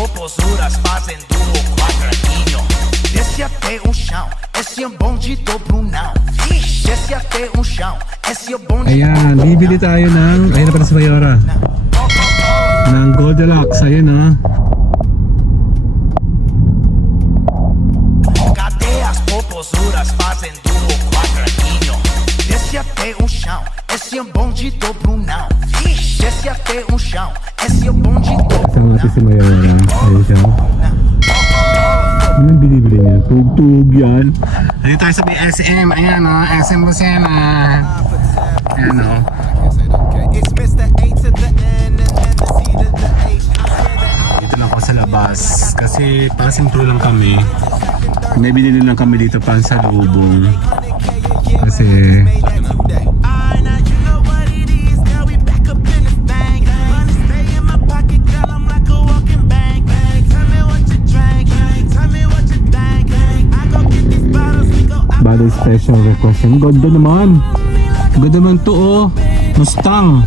popozuras fazendo o quadradinho. Desce até o chão, esse é o bonde do Brunão. Desce até o chão, esse é o bonde. Ayan, bibili tayo ng, ayun na pala si Mayora, ng Goldilocks. Ayun o. Cadê as popozuras fazendo o quadradinho? Desce até o chão, esse é o bonde do Brunão. Desce até o chão, esse é o bonde do Kasama natin si Mayora. Ayun siya. Anong binibili niya? Tug-tug yan. Ayun tayo sa SM. Ayan o, SM Lucena. Ayan o. Dito lang ako sa labas. Kasi passing through lang kami. May binili lang kami dito pansalubong. Kasi bali special request. Ang ganda naman. Ganda naman to oh. Mustang.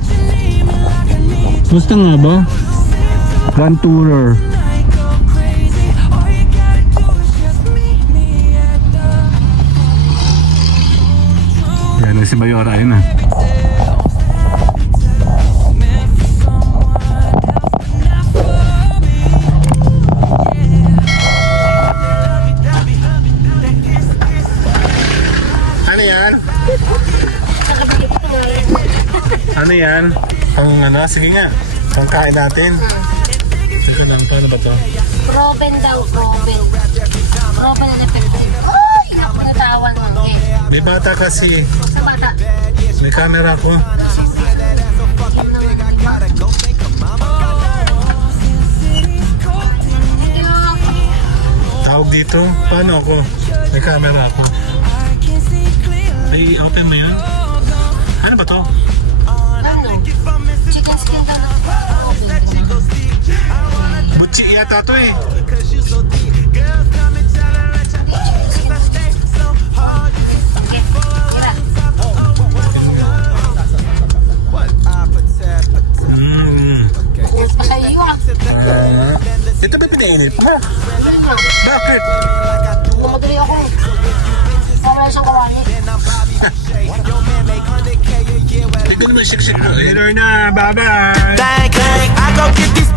Mustang nga ba? Grand Tourer. Yan si Mayora. Ayun na. Ano yan? Pang ano? Sige nga. Pangkain natin. Sige lang. Paano ba to? Proven daw, proven. Proven na effective. Ay! Ako natawan mo. May bata kasi. Sa bata. May camera ko. Tawag dito. Paano ako? May camera ako. I-open mo yun? Ano ba to? Ano? Chicken skin daw. Butchi yata to eh. Ito ba pinainit mo? Bakit? Madali ako. Para siyang kawani. Tignan mo yung shik-shik mo. Later na, bye-bye! Bang, bang, I go get these